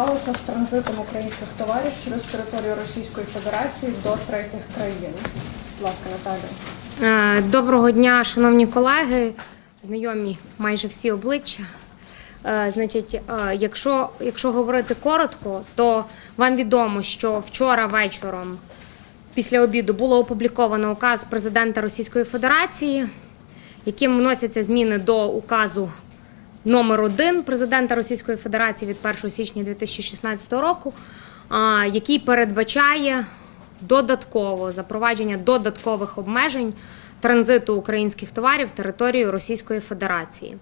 сталося з транзитом українських товарів через територію Російської Федерації до третіх країн? Будь ласка, Наталія. Е, Доброго дня, шановні колеги, знайомі майже всі обличчя. Е, Значить, е, якщо, якщо говорити коротко, то вам відомо, що вчора вечором після обіду було опубліковано указ президента Російської Федерації, яким вносяться зміни до указу номер 1 президента Російської Федерації від 1 січня 2016 року, який передбачає додатково запровадження додаткових обмежень транзиту українських товарів територією Російської Федерації.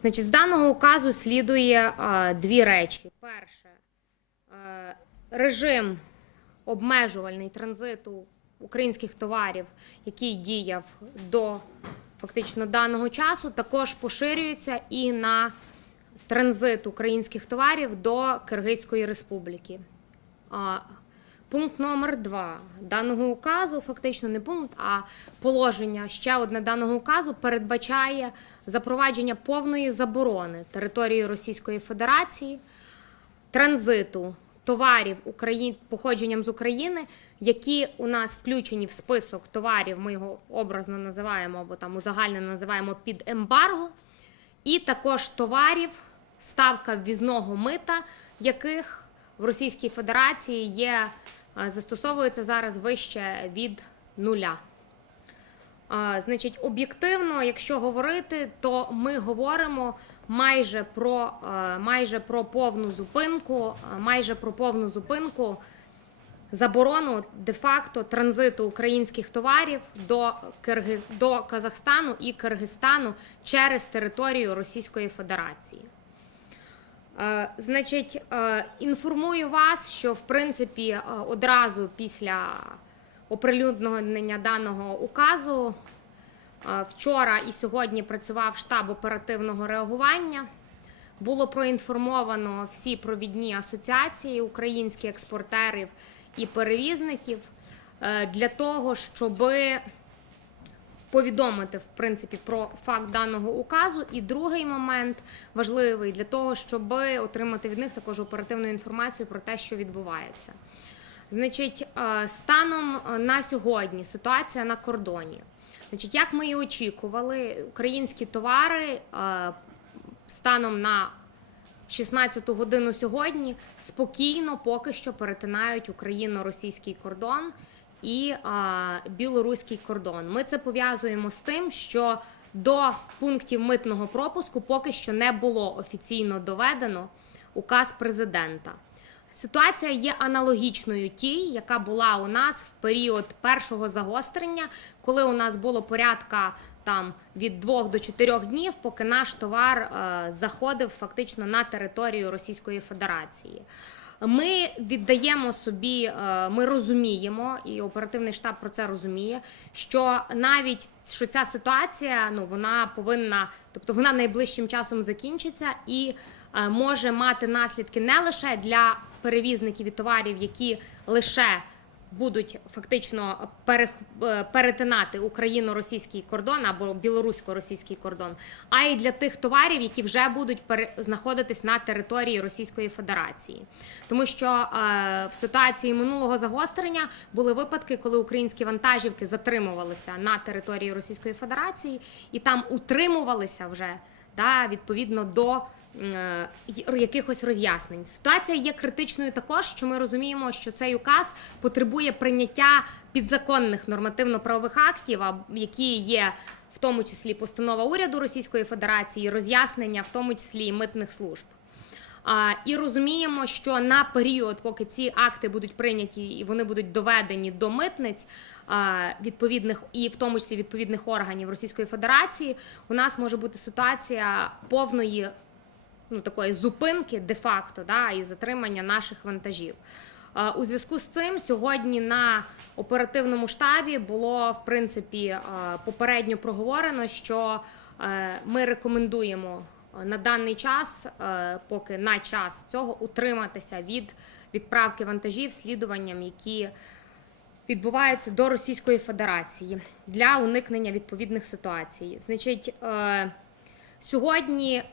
Значить, з даного указу слідує дві речі: перше е, режим обмежувальний транзиту українських товарів, який діяв до фактично даного часу, також поширюється і на транзит українських товарів до Киргизької Республіки. Пункт номер два даного указу, фактично не пункт, а положення ще одне даного указу передбачає запровадження повної заборони території Російської Федерації транзиту товарів Україн походженням з України, які у нас включені в список товарів, ми його образно називаємо або там узагальнено називаємо під ембарго, і також товарів, ставка ввізного мита, яких в Російській Федерації є, е, застосовується зараз вище від нуля. Значить, об'єктивно, якщо говорити, то ми говоримо майже про, е, майже про повну зупинку, е, майже про повну зупинку заборону де-факто транзиту українських товарів до, Киргиз... до Казахстану і Киргизстану через територію Російської Федерації. Е, Значить, інформую вас, що в принципі одразу після оприлюднення даного указу вчора і сьогодні працював штаб оперативного реагування. Було проінформовано всі провідні асоціації українських експортерів і перевізників е, для того, щоби повідомити в принципі про факт даного указу. І другий момент важливий для того, щоб отримати від них також оперативну інформацію про те, що відбувається. Значить, е, станом е, на сьогодні ситуація на кордоні. Значить, як ми і очікували, українські товари е, станом на 16 годину сьогодні спокійно поки що перетинають україно-російський кордон і білоруський кордон. Ми це пов'язуємо з тим, що до пунктів митного пропуску поки що не було офіційно доведено указ президента. Ситуація є аналогічною тій, яка була у нас в період першого загострення, коли у нас було порядка там від двох до чотирьох днів, поки наш товар е, заходив фактично на територію Російської Федерації. Ми віддаємо собі, е, ми розуміємо, і оперативний штаб про це розуміє, що навіть що ця ситуація ну вона повинна, тобто вона найближчим часом закінчиться і може мати наслідки не лише для перевізників і товарів, які лише будуть фактично е, перетинати україно-російський кордон або білорусько-російський кордон, а й для тих товарів, які вже будуть знаходитись на території Російської Федерації, тому що е, в ситуації минулого загострення були випадки, коли українські вантажівки затримувалися на території Російської Федерації і там утримувалися вже да, відповідно до е, якихось роз'яснень. Ситуація є критичною також, що ми розуміємо, що цей указ потребує прийняття підзаконних нормативно-правових актів, які є в тому числі постанова уряду Російської Федерації, роз'яснення, в тому числі і митних служб. І розуміємо, що на період, поки ці акти будуть прийняті і вони будуть доведені до митниць відповідних і в тому числі відповідних органів Російської Федерації, у нас може бути ситуація повної ну, такої зупинки де-факто да, і затримання наших вантажів. У зв'язку з цим сьогодні на оперативному штабі було в принципі попередньо проговорено, що е, ми рекомендуємо е, на даний час, е, поки на час цього утриматися від відправки вантажів слідуванням, які відбуваються до Російської Федерації для уникнення відповідних ситуацій. Значить, Сьогодні е,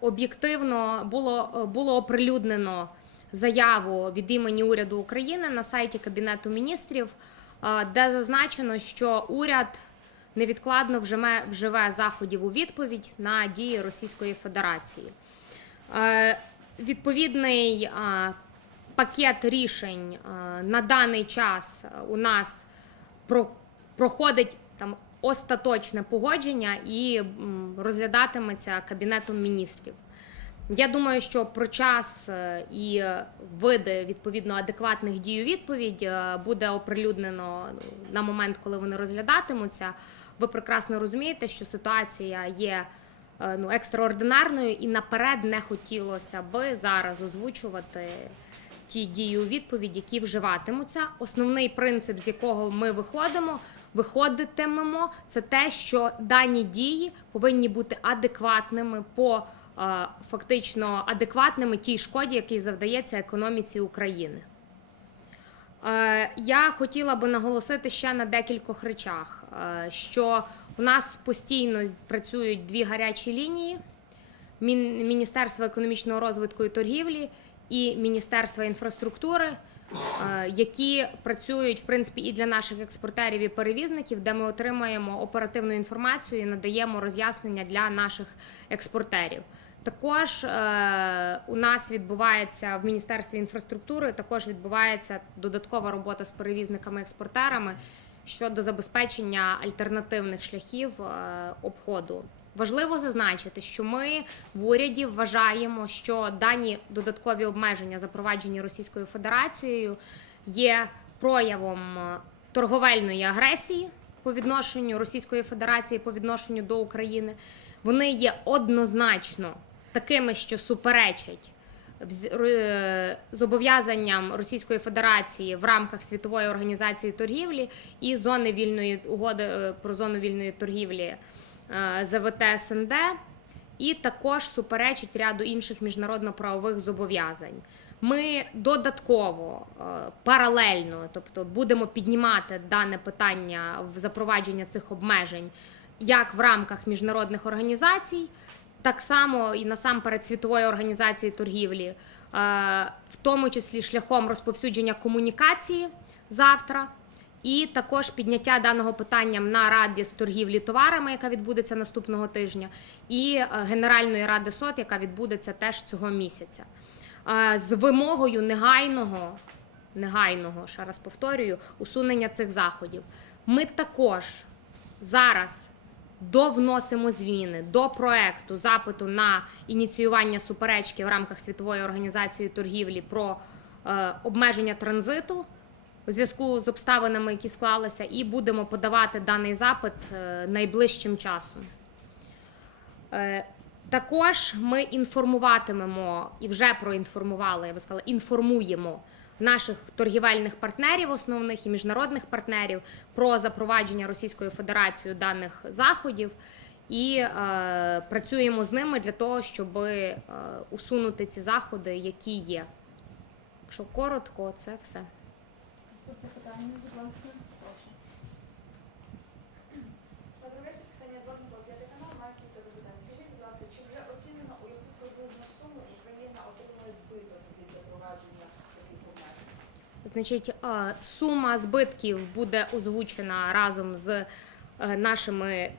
об'єктивно було, було оприлюднено заяву від імені уряду України на сайті Кабінету міністрів, е, де зазначено, що уряд невідкладно вжиме, вживе заходів у відповідь на дії Російської Федерації. Е, Відповідний е, пакет рішень е, на даний час е, у нас проходить остаточне погодження і розглядатиметься Кабінетом міністрів. Я думаю, що про час е, і види відповідно адекватних дій у відповідь е, буде оприлюднено ну, на момент, коли вони розглядатимуться. Ви прекрасно розумієте, що ситуація є е, ну, екстраординарною і наперед не хотілося би зараз озвучувати ті дії у відповідь, які вживатимуться. Основний принцип, з якого ми виходимо, виходитимемо, це те, що дані дії повинні бути адекватними по е, фактично адекватними тій шкоді, якій завдається економіці України. Е, Я хотіла би наголосити ще на декількох речах, е, що у нас постійно працюють дві гарячі лінії: Мін- Міністерство економічного розвитку і торгівлі і Міністерство інфраструктури, які працюють в принципі і для наших експортерів і перевізників, де ми отримуємо оперативну інформацію і надаємо роз'яснення для наших експортерів. Також е, у нас відбувається в Міністерстві інфраструктури, також відбувається додаткова робота з перевізниками-експортерами щодо забезпечення альтернативних шляхів е, обходу. Важливо зазначити, що ми в уряді вважаємо, що дані додаткові обмеження, запроваджені Російською Федерацією, є проявом е, торговельної агресії по відношенню Російської Федерації по відношенню до України. Вони є однозначно такими, що суперечать вз- зобов'язанням Російської Федерації в рамках світової організації торгівлі і зони вільної угоди е, про зону вільної торгівлі е, ЗВТ СНД, і також суперечить ряду інших міжнародно-правових зобов'язань. Ми додатково е, паралельно, тобто будемо піднімати дане питання в запровадження цих обмежень як в рамках міжнародних організацій, так само і насамперед світової організації торгівлі, е, в тому числі шляхом розповсюдження комунікації завтра. І також підняття даного питання на раді з торгівлі товарами, яка відбудеться наступного тижня, і е, Генеральної ради СОТ, яка відбудеться теж цього місяця, Е, з вимогою негайного, негайного, ще раз повторюю, усунення цих заходів. Ми також зараз довносимо зміни до проекту запиту на ініціювання суперечки в рамках світової організації торгівлі про е, обмеження транзиту у зв'язку з обставинами, які склалися, і будемо подавати даний запит е, найближчим часом. Е, Також ми інформуватимемо і вже проінформували, я би сказала, інформуємо наших торгівельних партнерів, основних і міжнародних партнерів про запровадження Російською Федерацією даних заходів. І е, працюємо з ними для того, щоб е, усунути ці заходи, які є. Якщо коротко, це все. Запитання, будь ласка. Прошу. Добрий вечір, Ксенія Дворникова, п'ятий канал, маю кілька запитань. Скажіть, будь ласка, чи вже оцінено, у яку приблизну суму Україна отримує збиток від запровадження таких обмежень? Значить, сума збитків буде озвучена разом з е, нашими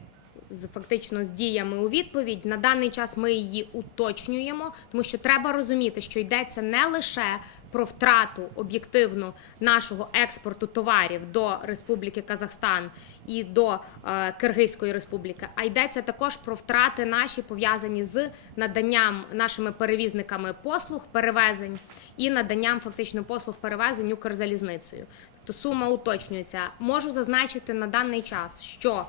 з фактично з діями у відповідь. На даний час ми її уточнюємо, тому що треба розуміти, що йдеться не лише про втрату об'єктивно нашого експорту товарів до Республіки Казахстан і до е, Киргизької Республіки, а йдеться також про втрати наші пов'язані з наданням нашими перевізниками послуг перевезень і наданням фактично послуг перевезень Укрзалізницею. Тобто сума уточнюється. Можу зазначити на даний час, що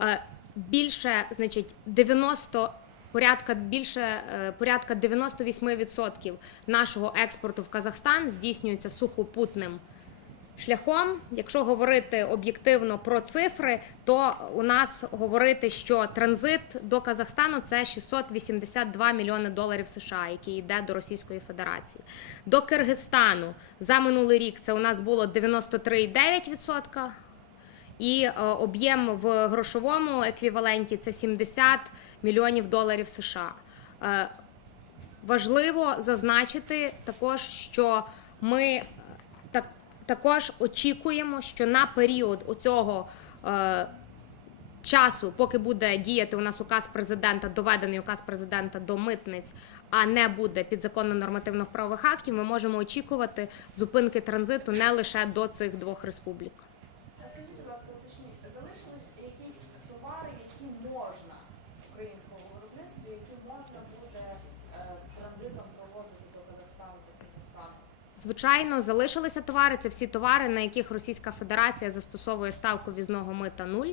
е, більше, значить, 90 порядка більше е, порядка 98% нашого експорту в Казахстан здійснюється сухопутним шляхом. Якщо говорити об'єктивно про цифри, то у нас говорити, що транзит до Казахстану це 682 мільйони доларів США, який йде до Російської Федерації. До Киргизстану за минулий рік це у нас було 93,9%. І е, об'єм в грошовому еквіваленті це 70 мільйонів доларів США. Е, Важливо зазначити також, що ми е, так, також очікуємо, що на період оцього е, часу, поки буде діяти у нас указ президента, доведений указ президента до митниць, а не буде підзаконно нормативних правових актів, ми можемо очікувати зупинки транзиту не лише до цих двох республік. А скажіть, будь ласка, уточніть, залишились якісь товари, які можна українського виробництва, які можна буде е, транзитом провозити до Казахстану та Киргизстану? Звичайно, залишилися товари. Це всі товари, на яких Російська Федерація застосовує ставку візного мита нуль.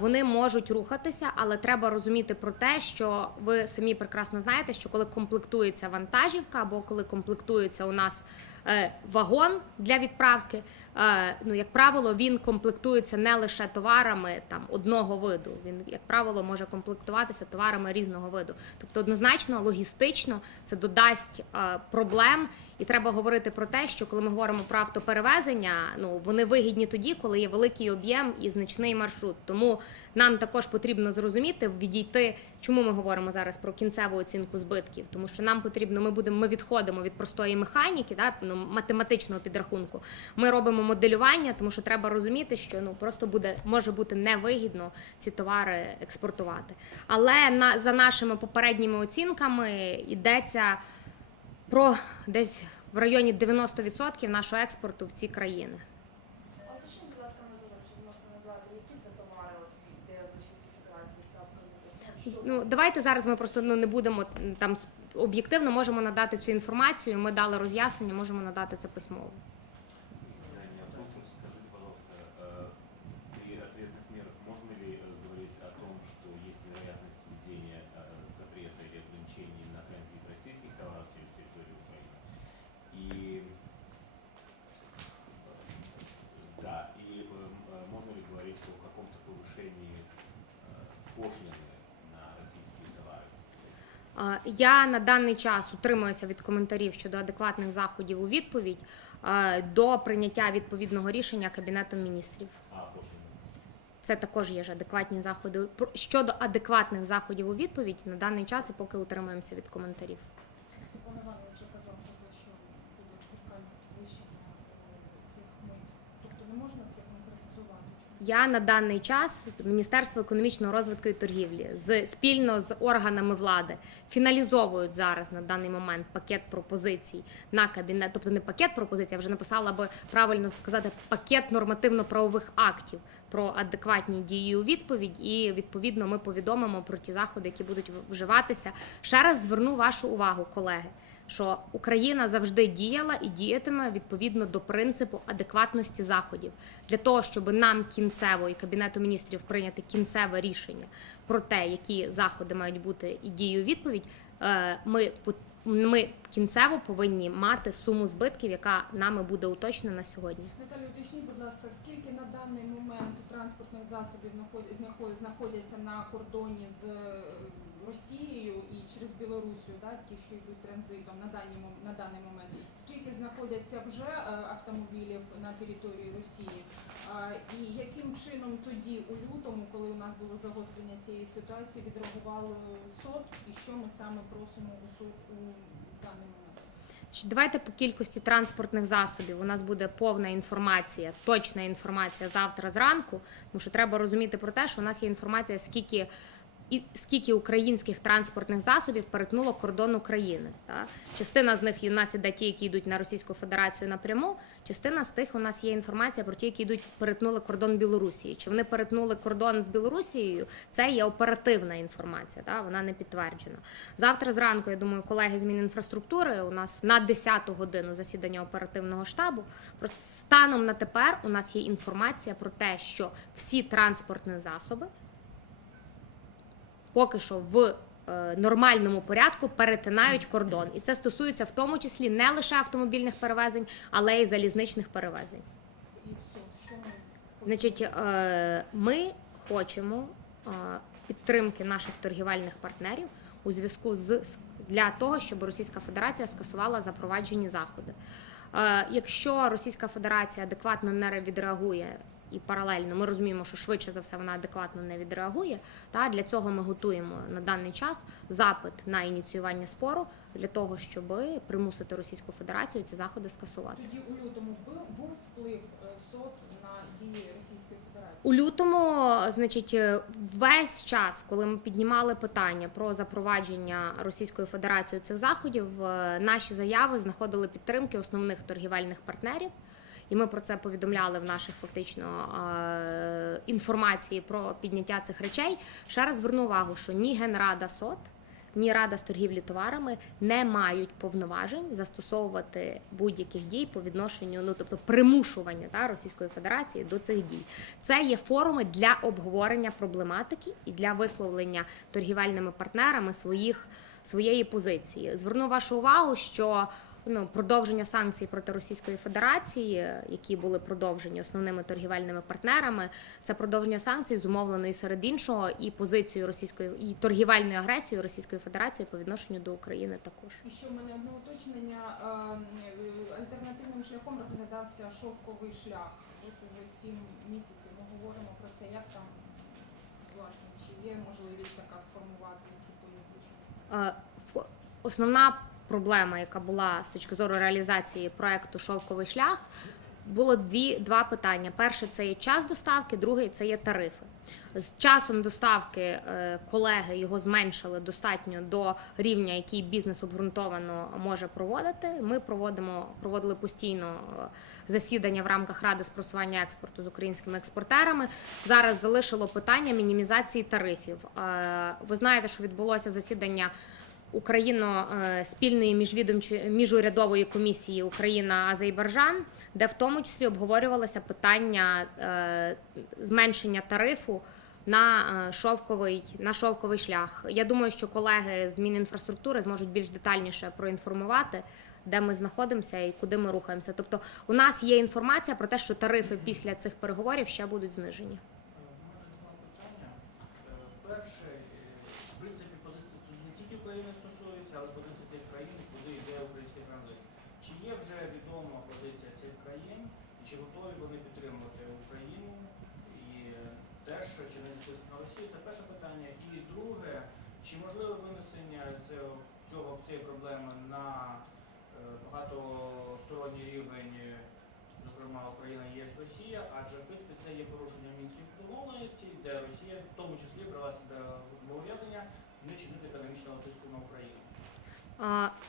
Вони можуть рухатися, але треба розуміти про те, що ви самі прекрасно знаєте, що коли комплектується вантажівка або коли комплектується у нас е, вагон для відправки, е, ну як правило, він комплектується не лише товарами там одного виду. Він, як правило, може комплектуватися товарами різного виду. Тобто, однозначно, логістично це додасть е, проблем, і треба говорити про те, що коли ми говоримо про автоперевезення, ну вони вигідні тоді, коли є великий об'єм і значний маршрут. Тому нам також потрібно зрозуміти, відійти, чому ми говоримо зараз про кінцеву оцінку збитків, тому що нам потрібно, ми будемо, ми відходимо від простої механіки, да, ну, математичного підрахунку. Ми робимо моделювання, тому що треба розуміти, що ну просто буде може бути невигідно ці товари експортувати. Але на за нашими попередніми оцінками йдеться про десь в районі 90% нашого експорту в ці країни. А уточніть, будь ласка, можна назвати, які це товари, де в Російській Федерації Ну давайте зараз ми просто ну не будемо там об'єктивно можемо надати цю інформацію. Ми дали роз'яснення, можемо надати це письмово. повышении э, пошлины на российские товары? Е, Я на даний час утримуюся від коментарів щодо адекватних заходів у відповідь е, до прийняття відповідного рішення Кабінетом міністрів. А пошлина? Це також є ж адекватні заходи. Про- Щодо адекватних заходів у відповідь на даний час і поки утримуємося від коментарів. Я на даний час Міністерство економічного розвитку і торгівлі з спільно з органами влади фіналізовують зараз на даний момент пакет пропозицій на кабінет, тобто не пакет пропозицій, я вже написала би правильно сказати пакет нормативно-правових актів про адекватні дії у відповідь, і відповідно ми повідомимо про ті заходи, які будуть вживатися. Ще раз зверну вашу увагу, колеги. Що Україна завжди діяла і діятиме відповідно до принципу адекватності заходів для того, щоб нам кінцево і кабінету міністрів прийняти кінцеве рішення про те, які заходи мають бути і дії у відповідь. е, Ми ми кінцево повинні мати суму збитків, яка нами буде уточнена сьогодні. Наталю, уточніть, будь ласка, скільки на даний момент транспортних засобів знаходять- знаход- знаходяться на кордоні з е, Росією і через Білорусію, да, ті, що йдуть транзитом на даний, на даний момент? Скільки знаходяться вже е, автомобілів на території Росії? І яким чином тоді, у лютому, коли у нас було загострення цієї ситуації, відреагували СОТ і що ми саме просимо у СОТ у даний момент? Давайте по кількості транспортних засобів у нас буде повна інформація, точна інформація завтра зранку. Тому що треба розуміти про те, що у нас є інформація, скільки і скільки українських транспортних засобів перетнуло кордон України. Та? Частина з них у нас іде ті, які йдуть на Російську Федерацію напряму. Частина з тих у нас є інформація про ті, які йдуть перетнули кордон Білорусі. Чи вони перетнули кордон з Білорусією? Це є оперативна інформація, та? вона не підтверджена. Завтра зранку, я думаю, колеги з Мінінфраструктури у нас на 10 годину засідання оперативного штабу. Просто станом на тепер у нас є інформація про те, що всі транспортні засоби поки що в е, нормальному порядку перетинають кордон. І це стосується в тому числі не лише автомобільних перевезень, але й залізничних перевезень. Значить, е, ми хочемо е, підтримки наших торгівельних партнерів у зв'язку з для того, щоб Російська Федерація скасувала запроваджені заходи. Якщо Російська Федерація адекватно не відреагує і паралельно ми розуміємо, що швидше за все вона адекватно не відреагує. Та для цього ми готуємо на даний час запит на ініціювання спору для того, щоб примусити Російську Федерацію ці заходи скасувати. Тоді у лютому був, вплив е, СОТ на дії Російської Федерації? У лютому, значить, е, весь час, коли ми піднімали питання про запровадження Російською Федерацією цих заходів, е, наші заяви знаходили підтримки основних торгівельних партнерів. І ми про це повідомляли в наших фактично е, інформації про підняття цих речей. Ще раз зверну увагу, що ні Генрада СОТ, ні Рада з торгівлі товарами не мають повноважень застосовувати будь-яких дій по відношенню, ну тобто примушування та, Російської Федерації до цих дій. Це є форуми для обговорення проблематики і для висловлення торгівельними партнерами своїх своєї позиції. Зверну вашу увагу, що ну, продовження санкцій проти Російської Федерації, які були продовжені основними торгівельними партнерами, це продовження санкцій зумовлено і серед іншого і позицією російської і торгівельною агресією Російської Федерації по відношенню до України також. І ще в мене одне уточнення. Е, Альтернативним шляхом розглядався шовковий шлях. Ось уже сім місяців ми говоримо про це. Як там власне чи є можливість така сформувати ці поїзди? Е, Основна проблема, яка була з точки зору реалізації проекту Шовковий шлях, було дві два питання. Перше це є час доставки, друге це є тарифи. З часом доставки е, колеги його зменшили достатньо до рівня, який бізнес обґрунтовано може проводити. Ми проводимо проводили постійно е, засідання в рамках ради з просування експорту з українськими експортерами. Зараз залишило питання мінімізації тарифів. Е, Ви знаєте, що відбулося засідання Україно е, спільної міжвідомчої міжурядової комісії Україна-Азербайджан, де в тому числі обговорювалося питання е, зменшення тарифу на е, шовковий на шовковий шлях. Я думаю, що колеги з Мінінфраструктури зможуть більш детальніше проінформувати. Де ми знаходимося і куди ми рухаємося? Тобто, у нас є інформація про те, що тарифи після цих переговорів ще будуть знижені. питання. Е, Перше, е, в принципі, позиція тут не тільки України стосується, але позиція тих країн, куди йде український транзит. Чи є вже відома позиція цих країн, і чи готові вони підтримувати Україну і теж, чи не тиск на Росію? Це перше питання. І друге, чи можливе винесення цього, цього цієї проблеми на е, багатосторонній рівень, е, зокрема Україна, ЄС, Росія, адже в принципі це є порушення мінських домовленостей, де Росія в тому числі бралася до зобов'язання не чинити економічного тиску на Україну.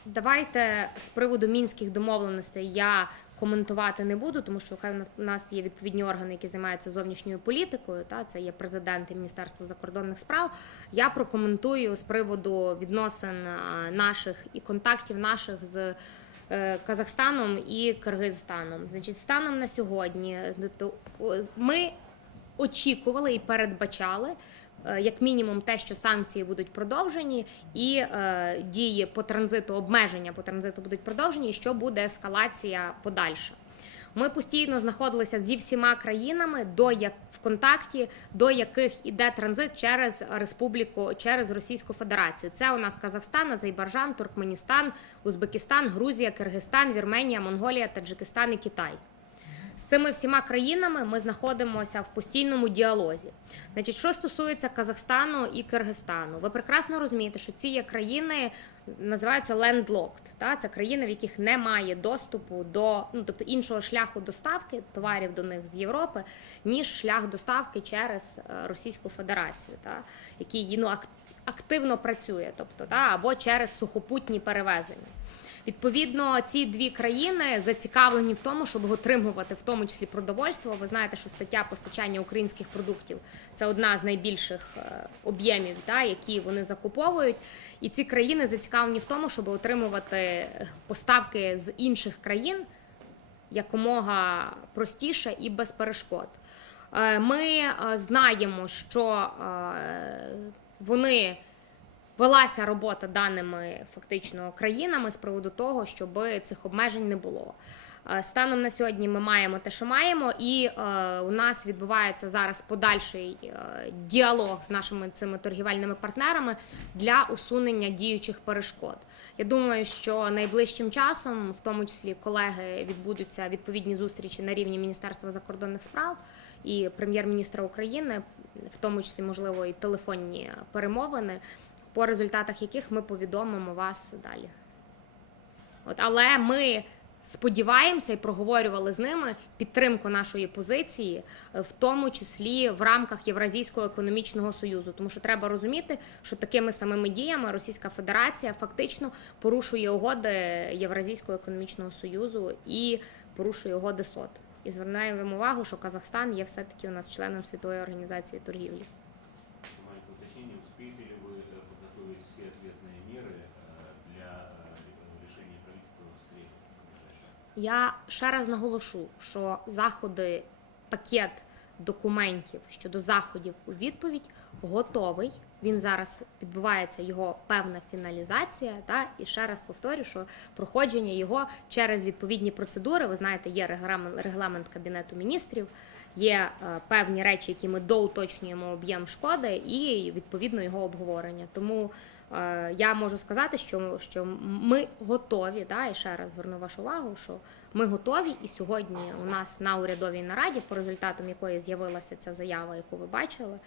Давайте з приводу мінських домовленостей я коментувати не буду, тому що хай у нас у нас є відповідні органи, які займаються зовнішньою політикою. Та це є президент і Міністерство закордонних справ. Я прокоментую з приводу відносин наших і контактів наших з. Е, Казахстаном і Киргизстаном. Значить, станом на сьогодні, тобто ми очікували і передбачали е, як мінімум те, що санкції будуть продовжені, і е, дії по транзиту, обмеження по транзиту будуть продовжені, і що буде ескалація подальша. Ми постійно знаходилися зі всіма країнами, до як в контакті, до яких іде транзит через республіку, через Російську Федерацію. Це у нас Казахстан, Азербайджан, Туркменістан, Узбекистан, Грузія, Киргизстан, Вірменія, Монголія, Таджикистан і Китай. З цими всіма країнами ми знаходимося в постійному діалозі. Значить, що стосується Казахстану і Киргизстану, ви прекрасно розумієте, що ці є країни називаються landlocked, та це країни, в яких немає доступу до ну тобто іншого шляху доставки товарів до них з Європи, ніж шлях доставки через е, Російську Федерацію, та який ну активно працює, тобто та або через сухопутні перевезення. Відповідно, ці дві країни зацікавлені в тому, щоб отримувати в тому числі продовольство. Ви знаєте, що стаття постачання українських продуктів це одна з найбільших е, об'ємів, які вони закуповують. І ці країни зацікавлені в тому, щоб отримувати поставки з інших країн якомога простіше і без перешкод. Е, Ми е, знаємо, що вони велася робота даними фактично країнами з приводу того, щоб цих обмежень не було. Е, Станом на сьогодні ми маємо те, що маємо, і е, у нас відбувається зараз подальший е, діалог з нашими цими торгівельними партнерами для усунення діючих перешкод. Я думаю, що найближчим часом, в тому числі колеги, відбудуться відповідні зустрічі на рівні Міністерства закордонних справ і прем'єр-міністра України, в тому числі можливо і телефонні перемовини, по результатах яких ми повідомимо вас далі. От, але ми сподіваємося і проговорювали з ними підтримку нашої позиції, е, в тому числі в рамках Євразійського економічного союзу. Тому що треба розуміти, що такими самими діями Російська Федерація фактично порушує угоди Євразійського економічного союзу і порушує угоди СОТ. І звертаємо увагу, що Казахстан є все-таки у нас членом світової організації торгівлі. Я ще раз наголошу, що заходи, пакет документів щодо заходів у відповідь готовий. Він зараз відбувається його певна фіналізація. Та і ще раз повторю, що проходження його через відповідні процедури. Ви знаєте, є регламент, регламент кабінету міністрів. Є е, певні речі, які ми доуточнюємо об'єм шкоди, і відповідно його обговорення. Тому я можу сказати, що, що ми готові. Да, і ще раз зверну вашу увагу, що ми готові. І сьогодні у нас на урядовій нараді, по результатам якої з'явилася ця заява, яку ви бачили,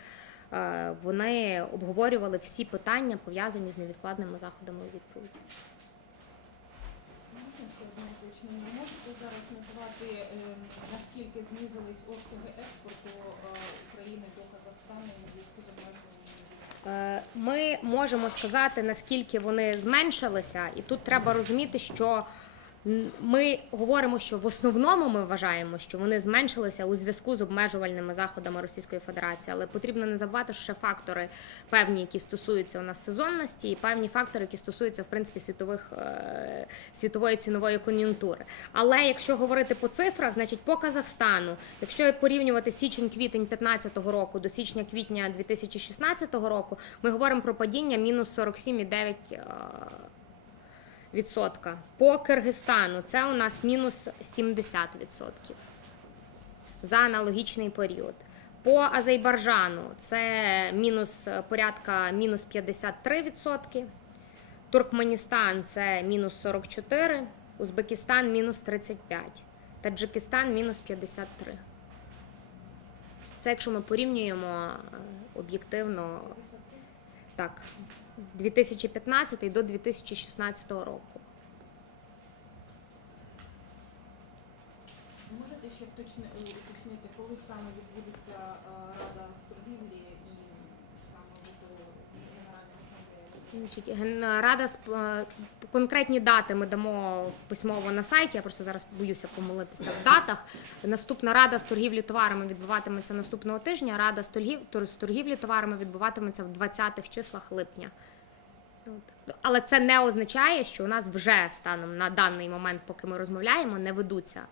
е, вони обговорювали всі питання пов'язані з невідкладними заходами у відповідь. Можна ще одне уточнення? Можете зараз назвати, е, наскільки знизились обсяги експорту е, України до Казахстану у зв'язку з обмеженнями? Е, Ми можемо сказати, наскільки вони зменшилися, і тут треба розуміти, що ми говоримо, що в основному ми вважаємо, що вони зменшилися у зв'язку з обмежувальними заходами Російської Федерації, але потрібно не забувати, що ще фактори певні, які стосуються у нас сезонності, і певні фактори, які стосуються в принципі світових е, світової цінової кон'юнктури. Але якщо говорити по цифрах, значить по Казахстану, якщо порівнювати січень-квітень 2015 року до січня-квітня 2016 року, ми говоримо про падіння мінус 47,9%. По Киргизстану це у нас мінус 70% за аналогічний період. По Азербайджану це мінус порядка мінус 53%. Туркменістан це мінус 44, Узбекистан мінус 35, Таджикистан мінус 53. Це якщо ми порівнюємо е, об'єктивно так, 2015 до 2016 року. Можете ще уточнити, коли саме відбудеться е, Рада з торгівлі і саме буде Генеральна асамблея? Значить, ген- Рада сп- е, конкретні дати ми дамо письмово на сайті. Я просто зараз боюся помилитися в датах. Наступна рада з торгівлі товарами відбуватиметься наступного тижня. Рада з торгів з торгівлі товарами відбуватиметься в 20-х числах липня. Але це не означає, що у нас вже станом на даний момент, поки ми розмовляємо, не ведуться.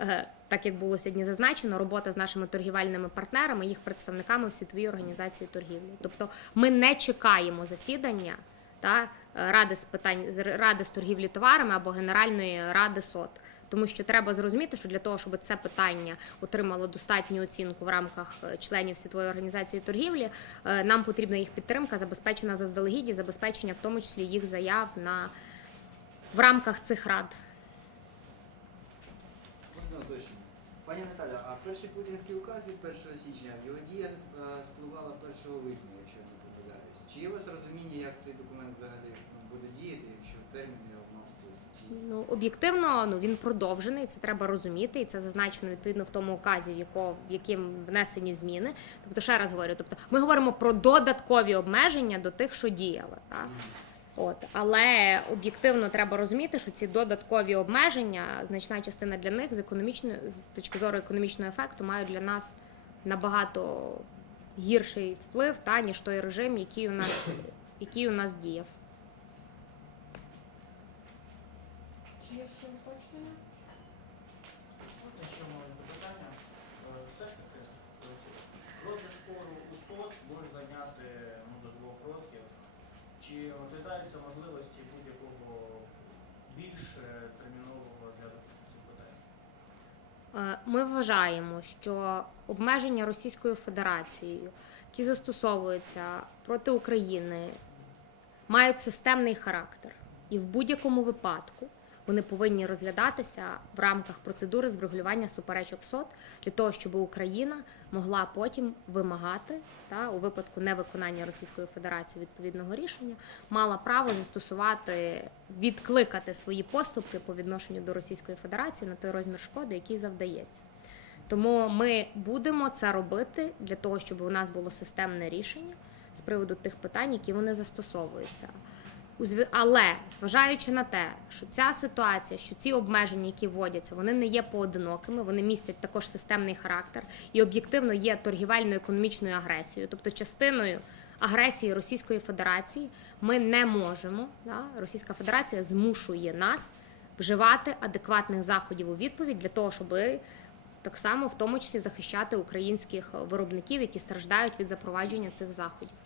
Е, Так як було сьогодні зазначено, робота з нашими торгівельними партнерами, їх представниками в світовій організації торгівлі. Тобто ми не чекаємо засідання та е, ради з питань ради з торгівлі товарами або Генеральної ради СОТ. Тому що треба зрозуміти, що для того, щоб це питання отримало достатню оцінку в рамках е, членів світової організації торгівлі, нам потрібна їх підтримка, забезпечена заздалегідь, і забезпечення в тому числі їх заяв на в рамках цих рад. Можна уточнення? Пані Наталя, а перший путінський указ від 1 січня, його дія е, спливала 1 липня, якщо я не помиляюсь. Чи є у вас розуміння, як цей документ взагалі буде діяти, якщо терміни обмовствують? Ну об'єктивно, ну він продовжений. Це треба розуміти, і це зазначено відповідно в тому указі, в яко в яким внесені зміни. Тобто, ще раз говорю, тобто ми говоримо про додаткові обмеження до тих, що діяли. Так? От, але об'єктивно треба розуміти, що ці додаткові обмеження, значна частина для них з економічної з точки зору економічного ефекту, мають для нас набагато гірший вплив, та ніж той режим, який у нас який у нас діяв. Чи є ще уточнення? Ще маленьке питання. Е, Все ж таки, ось, розгляд спору у може зайняти ну, до двох років. Чи розглядаються можливості будь-якого більш термінового для цих питань? Е, Ми вважаємо, що обмеження Російською Федерацією, які застосовуються проти України, мають системний характер, і в будь-якому випадку вони повинні розглядатися в рамках процедури з врегулювання суперечок СОТ для того, щоб Україна могла потім вимагати та у випадку невиконання Російською Федерацією відповідного рішення, мала право застосувати відкликати свої поступки по відношенню до Російської Федерації на той розмір шкоди, який завдається. Тому ми будемо це робити для того, щоб у нас було системне рішення з приводу тих питань, які вони застосовуються. Але зважаючи на те, що ця ситуація, що ці обмеження, які вводяться, вони не є поодинокими, вони містять також системний характер і об'єктивно є торгівельно-економічною агресією, тобто частиною агресії Російської Федерації, ми не можемо. Да? Російська Федерація змушує нас вживати адекватних заходів у відповідь для того, щоб так само в тому числі захищати українських виробників, які страждають від запровадження цих заходів.